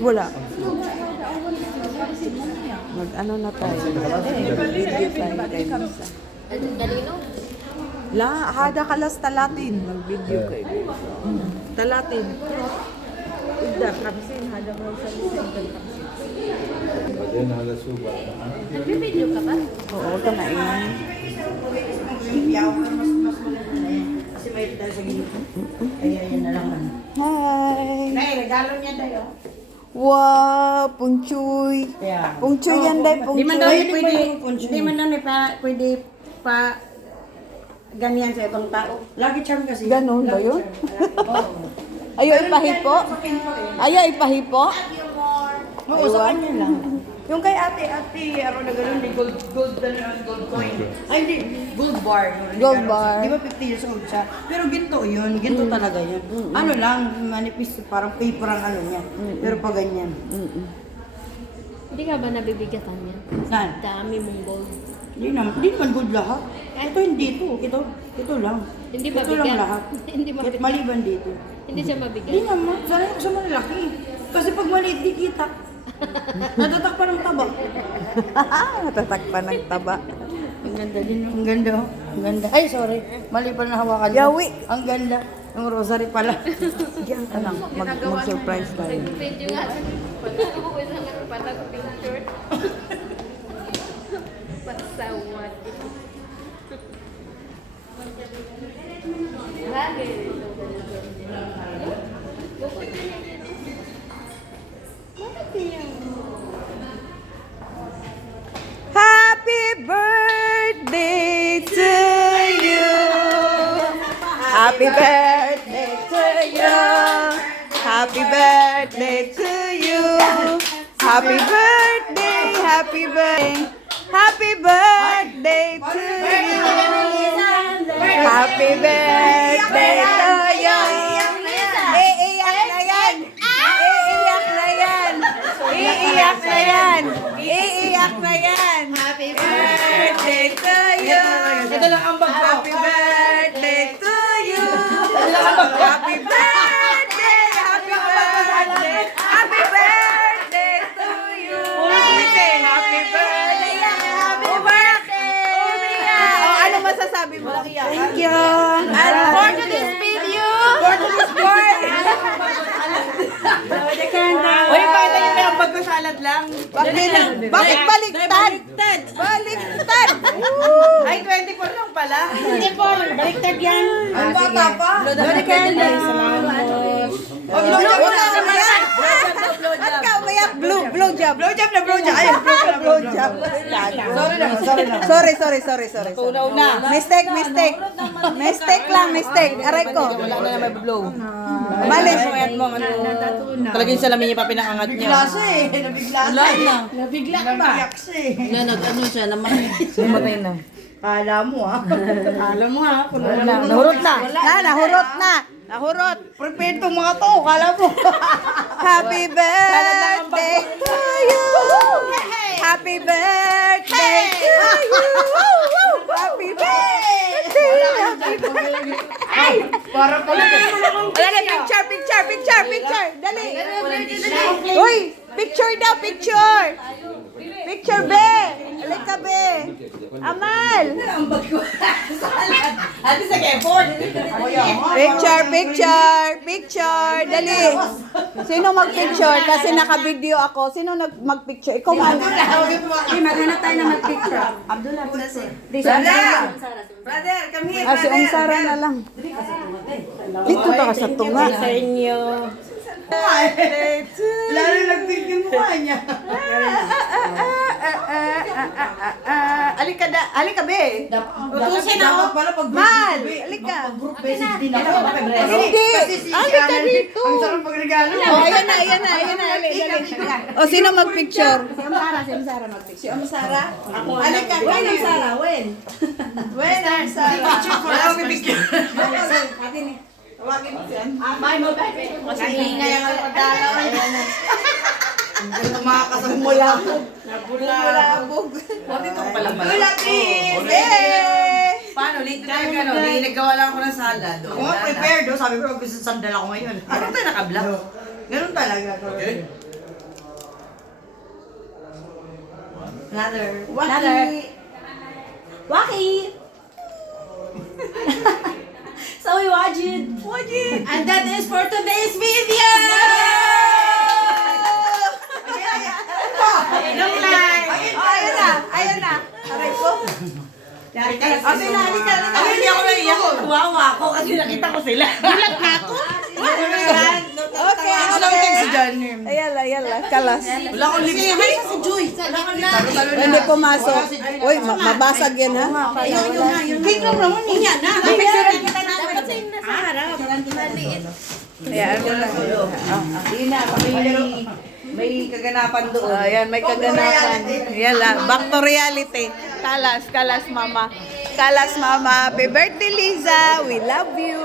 Wala. Mag-ano na tayo? Video tayo. Kanino? La, hada kalas talatin. Mag-video kayo. Talatin. Ida, kamsin. Hada mo sa lisan. Then halasuba. Nagbe-video ka ba? Oo, kamain. Kasi may tayo sa gilid. Kaya yan na lang. Hi! Nay, regalo niya tayo. Wow, pungchoy. Yeah. Pungchoy yan, day, Di man pungchoy. daw pwede, di man daw pwede pa ganyan sa ibang tao. Lucky charm kasi. Ganon ba yun? Oo. Ayaw ipahipo? Ayaw ipahipo? Oo, sa kanya lang. Yung kay ate, Aro na gano'n, di gold coin. Ay, hindi, gold bar. Gold bar. Di ba 50 years old siya? Pero ginto yun, ginto talaga yun. Ano lang, manipis, parang paper ang ano niya. Pero pa ganyan. Hindi ka ba nabibigatan yan? Saan? Dami mong gold. Hindi naman good lahat. Ito hindi ito. Ito lang. Hindi Ito lang mabigyan. lahat. Hindi mabigyan. Maliban dito. Hindi siya Hindi mabigyan. naman. Sanay ako sa malalaki. Kasi pag maliit, di kita. Natatakpan ng taba. Natatakpan ng taba. Ang ganda din. Ang ganda. Oh. Ang ganda. Ay, sorry. Mali pala na hawakan. Yawi. Ang ganda. Yung rosary pala. Sige, ang tanong. Mag-surprise tayo. Nag-video nga. Pag-uwi sa nga patag picture. Pasawat. Bagay. Happy birthday to you. Happy birthday to you. Happy birthday to you. Happy birthday, happy birthday. Happy birthday to you. Happy birthday to you. Iiyak na yan. Iiyak na yan. Iiyak na yan. Iiyak na yan. Happy birthday to you. Ito lang ang bag ko. Happy birthday to you. Happy birthday. Happy birthday. Happy birthday to you. Happy birthday. Happy birthday. Oh, ano masasabi mo? Thank you. And for today's video. For today's Uy, pakita niyo yung bag ko salad lang. Bakit baliktad? Baliktad. Ay, 24 lang pala. 24. Baliktad yan. Ang bata pa. Bloody candles. At ka umayak? Blow job. Blow job na blow job. Ay, Blow job. Sorry. Una. Mistake lang. Aray ko. Wala na may blow. Malis. Talagang yung salamin niya pa pinangangat niya. Nabigla siya eh. Wala na. Nabigla pa. Nabiyak siya eh. Nag-ano siya, namatay. Namatay na. Kala mo ah. Kala mo ah. Nahurot na. Nahurot. Prepare tong mga to. Kala mo. Happy birthday to you. Happy birthday to you. Happy birthday. Ay! Para pala. Dali, picture. Dali. Uy, picture daw, picture. Picture, be. Alika, be. Amal. Ang bag ko. Salad. Ate sa kepon. Picture. Dali. Sino mag-picture? Kasi naka-video ako. Sino mag-picture? Ikaw man. Maghanap tayo na mag-picture. Abdullah. Brother, come here. Si Om Sara na lang. Dito ka sa tunga. Sa inyo. Lalo nag-video yung mukha niya. Alika, be. Utusin ako. Pala pag Mal, alika. group message din ako. Hindi. Alika dito. Ang sarap pagregalo. Oh, ayan na. O, sino mag-picture? Si Om Sara mag-picture. Si Om Sara? Ako. Alika. When ang Sara? When? When ang Sara? Wala akong picture. Tawagin mo siya. May mo ba? Kasi ingay ang alpadala. Ang mga kasabulabog. Bulabog. Pati itong pala malaki. Bulabog. Yay! Paano? Late na tayo gano'n. Naggawa lang ako ng salad. Kung prepared, sabi ko, gusto sandal ako ngayon. Ano tayo naka-vlog? Ganun talaga. Okay? Another. Waki. Waki. So we watch it. And that is for today's video! Long life! Ayun na. Aray ko. Okay na, halika. Hindi ako naiyak. Tuwawa ako kasi nakita ko sila. Gulat na ako. Okay. Anong text dyan? Ayala. Kalas. Wala akong lipstick. Hi, si Joy. Hindi pumasok. Uy, mabasag yan ha. Yun. Cake lang naman eh. Yan na. Dapat sa inyo nasa harap. Maliit. Ayan, ano lang. Hindi na. May kaganapan doon. Ayan, may kaganapan. Yala, back to reality. Kalas, mama. Kalas, mama. Happy birthday, Liza. We love you.